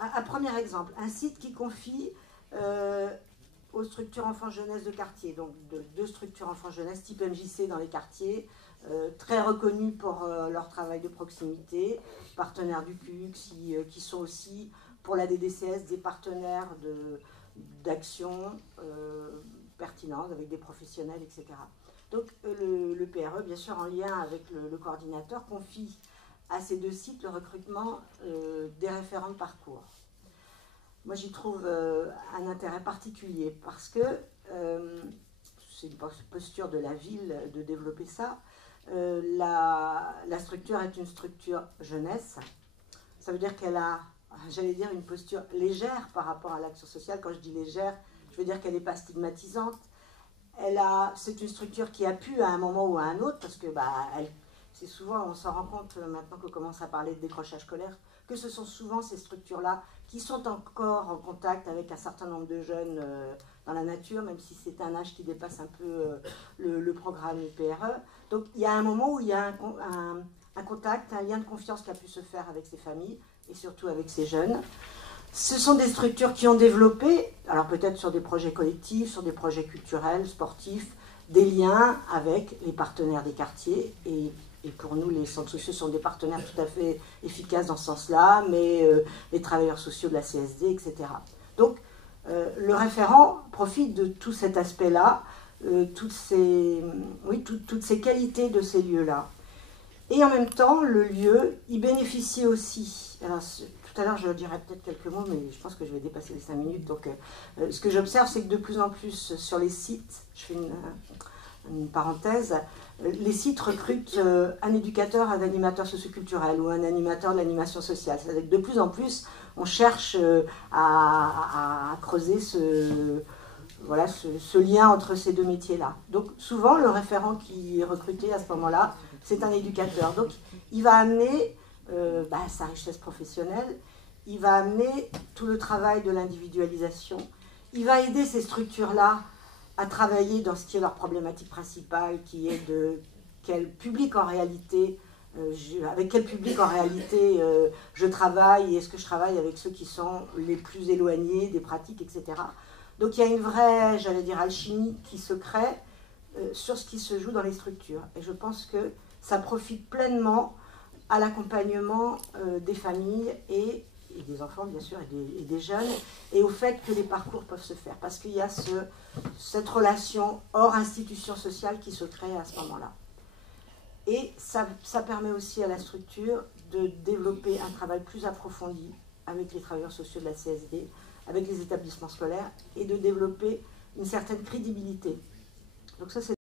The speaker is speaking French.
un premier exemple, un site qui confie aux structures enfants-jeunesse de quartier, donc deux structures enfants-jeunesse type MJC dans les quartiers, très reconnus pour leur travail de proximité, partenaires du CUX, qui sont aussi pour la DDCS des partenaires d'action pertinentes avec des professionnels, etc. Donc le PRE, bien sûr en lien avec le coordinateur, confie à ces deux sites le recrutement des référents de parcours. Moi, j'y trouve un intérêt particulier parce que c'est une posture de la ville de développer ça. La structure est une structure jeunesse. Ça veut dire qu'elle a, j'allais dire, une posture légère par rapport à l'action sociale. Quand je dis légère, je veux dire qu'elle n'est pas stigmatisante. C'est une structure qui a pu à un moment ou à un autre, parce que c'est souvent, on s'en rend compte maintenant qu'on commence à parler de décrochage scolaire, que ce sont souvent ces structures-là qui sont encore en contact avec un certain nombre de jeunes dans la nature, même si c'est un âge qui dépasse un peu le programme PRE. Donc il y a un moment où il y a un contact, un lien de confiance qui a pu se faire avec ces familles et surtout avec ces jeunes. Ce sont des structures qui ont développé, alors peut-être sur des projets collectifs, sur des projets culturels, sportifs, des liens avec les partenaires des quartiers. Et pour nous, les centres sociaux sont des partenaires tout à fait efficaces dans ce sens-là, mais les travailleurs sociaux de la CSD, etc. Donc, le référent profite de tout cet aspect-là, toutes ces qualités de ces lieux-là. Et en même temps, le lieu, il bénéficie aussi. Alors, tout à l'heure, je dirais peut-être quelques mots, mais je pense que je vais dépasser les 5 minutes. Donc, ce que j'observe, c'est que de plus en plus sur les sites, je fais une parenthèse, les sites recrutent un éducateur, un animateur socioculturel ou un animateur de l'animation sociale. C'est-à-dire que de plus en plus, on cherche à creuser ce lien entre ces deux métiers-là. Donc souvent, le référent qui est recruté à ce moment-là, c'est un éducateur. Donc il va amener sa richesse professionnelle, il va amener tout le travail de l'individualisation, il va aider ces structures-là à travailler dans ce qui est leur problématique principale, qui est de quel public en réalité, avec quel public en réalité je travaille, et est-ce que je travaille avec ceux qui sont les plus éloignés des pratiques, etc. Donc il y a une vraie, j'allais dire, alchimie qui se crée sur ce qui se joue dans les structures. Et je pense que ça profite pleinement à l'accompagnement des familles et des enfants, bien sûr, et des jeunes, et au fait que les parcours peuvent se faire. Parce qu'il y a cette relation hors institution sociale qui se crée à ce moment-là. Et ça permet aussi à la structure de développer un travail plus approfondi avec les travailleurs sociaux de la CSD, avec les établissements scolaires, et de développer une certaine crédibilité. Donc ça, c'est